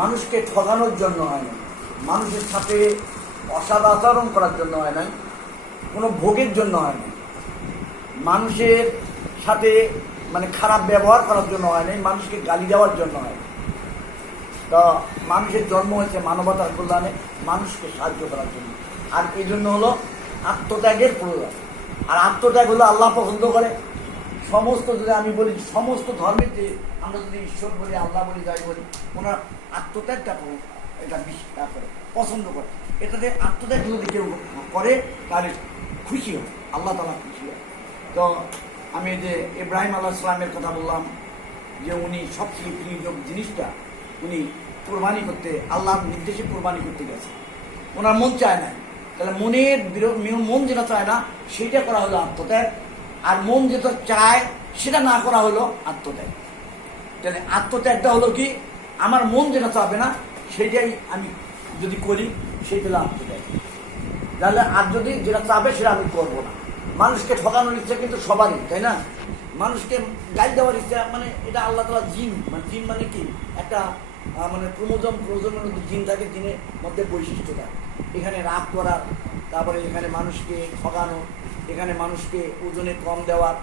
মানুষকে ঠকানোর জন্য হয় না, মানুষের সাথে অসৎ আচরণ করার জন্য হয় নাই, কোনো ভোগের জন্য হয় না, মানুষের সাথে মানে খারাপ ব্যবহার করার জন্য হয় নাই, মানুষকে গালি দেওয়ার জন্য হয়। তো মানুষের জন্ম হয়েছে মানবতার কল্যাণে, মানুষকে সাহায্য করার জন্য। আর এই জন্য হলো আত্মত্যাগের প্রয়োজন। আর আত্মত্যাগ হলো আল্লাহ পছন্দ করে। সমস্ত, যদি আমি বলি সমস্ত ধর্মের যে আমরা যদি ঈশ্বর বলি, আল্লাহ বলি, যাই বলি, ওনার আত্মত্যাগটা এটা বিশ্বাস করে, পছন্দ করে। এটাতে আত্মত্যাগ যদি কেউ করে তাহলে খুশি হয়, আল্লাহ তাআলা খুশি হয়। তো আমি যে ইব্রাহিম আলাইহিস সালামের কথা বললাম, যে উনি সবচেয়ে প্রিয় জিনিসটা উনি কোরবানি করতে, আল্লাহর নির্দেশে কোরবানি করতে গেছে। ওনার মন চায় না, তাহলে মন যেটা চায় না সেটা করা হলো আত্মত্যাগ। আর মন যেটা চায় সেটা না করা হলো আত্মত্যাগ। তাহলে আত্মত্যাগটা হলো কি, আমার মন যেটা চাবে না সেইটাই আমি যদি করি, সেইটা হলো আত্মত্যাগ। তাহলে আর যদি যেটা চাবে সেটা আমি করবো না। মানুষকে ঠকানোর ইচ্ছা কিন্তু সবারই, তাই না? মানুষকে গাইড দেওয়ার ইচ্ছা, মানে এটা আল্লাহ তাআলা জিন, মানে জিন মানে কি, একটা মানে ক্রোমোজোমের মধ্যে জিন থাকে, জিনের মধ্যে বৈশিষ্ট্য থাকে। এখানে রাগ করার, তারপরে এখানে মানুষকে ঠকানো, এখানে মানুষকে ওজনে কম দেওয়ার,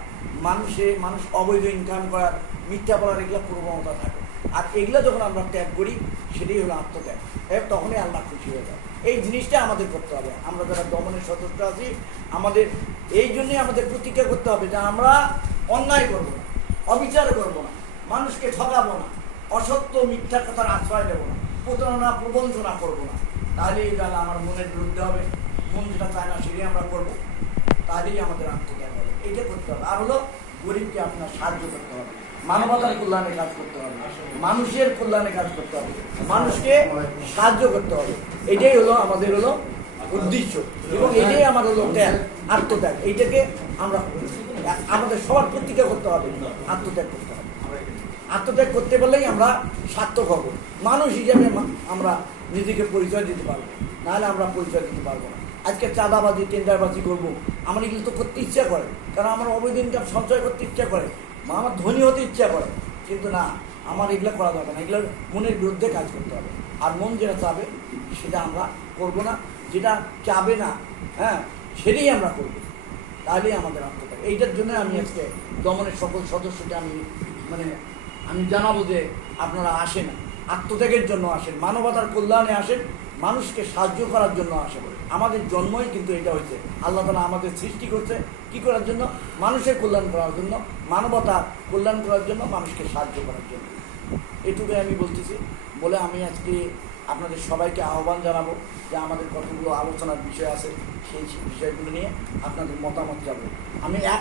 মানুষ অবৈধ ইনকাম করার, মিথ্যা বলার, এগুলো প্রবণতা থাকে। আর এগুলো যখন আমরা ত্যাগ করি সেটাই হলো আত্মত্যাগ। তখনই আল্লাহ খুশি হয়ে যায়। এই জিনিসটা আমাদের করতে হবে। আমরা যারা দমনের সদস্য আছি, আমাদের এই জন্যই আমাদের প্রতিজ্ঞা করতে হবে যে আমরা অন্যায় করব না, অবিচার করব না, মানুষকে ঠকাবো না, অসত্য মিথ্যা কথার আশ্রয় দেবো না, প্রতারণা প্রবঞ্চনা করবো না। তাহলেই এটা আমার মনের বিরুদ্ধে হবে। মন যেটা চায় না সেটাই আমরা করবো, তাহলেই আমাদের আত্মত্যাগ হবে। এইটা করতে হবে। আর হলো গরিবকে আপনার সাহায্য করতে হবে, মানবতার কল্যাণে কাজ করতে হবে, মানুষের কল্যাণে কাজ করতে হবে, মানুষকে সাহায্য করতে হবে। এটাই হলো আমাদের হলো উদ্দেশ্য, এবং এটাই আমার হলো ত্যাগ, আত্মত্যাগ। এইটাকে আমরা আমাদের সবার প্রতিজ্ঞা করতে হবে, আত্মত্যাগ করতে হবে। আত্মত্যাগ করতে পারলেই আমরা সার্থক হব, মানুষ হিসেবে আমরা নিজেকে পরিচয় দিতে পারবো, নাহলে আমরা পরিচয় দিতে পারবো না। আজকে চাঁদাবাজি, টেন্ডারবাজি করবো, আমার এগুলো তো করতে ইচ্ছা করে, কারণ আমার অবৈধ ইনকাম সঞ্চয় করতে ইচ্ছা করে, আমার ধনী হতে ইচ্ছা করে। কিন্তু না, আমার এগুলো করা যাবে না, এগুলোর মনের বিরুদ্ধে কাজ করতে হবে। আর মন যেটা চাবে সেটা আমরা করবো না, যেটা চাবে না সেটাই আমরা করবো, তাহলেই আমাদের আত্মত্যাগ। এইটার জন্য আমি আজকে দমনের সকল সদস্যকে আমি জানাবো যে আপনারা আসেন, আত্মত্যাগের জন্য আসেন, মানবতার কল্যাণে আসেন, মানুষকে সাহায্য করার জন্য আসেন। আমাদের জন্মই কিন্তু এটা হয়েছে, আল্লাহ তাআলা আমাদের সৃষ্টি করছে কি করার জন্য? মানুষের কল্যাণ করার জন্য, মানবতার কল্যাণ করার জন্য, মানুষকে সাহায্য করার জন্য। এটুকুই আমি বলতেছি। বলে আমি আজকে আপনাদের সবাইকে আহ্বান জানাবো যে আমাদের কতগুলো আলোচনার বিষয় আছে, সেই বিষয়গুলো নিয়ে আপনাদের মতামত যাবো। আমি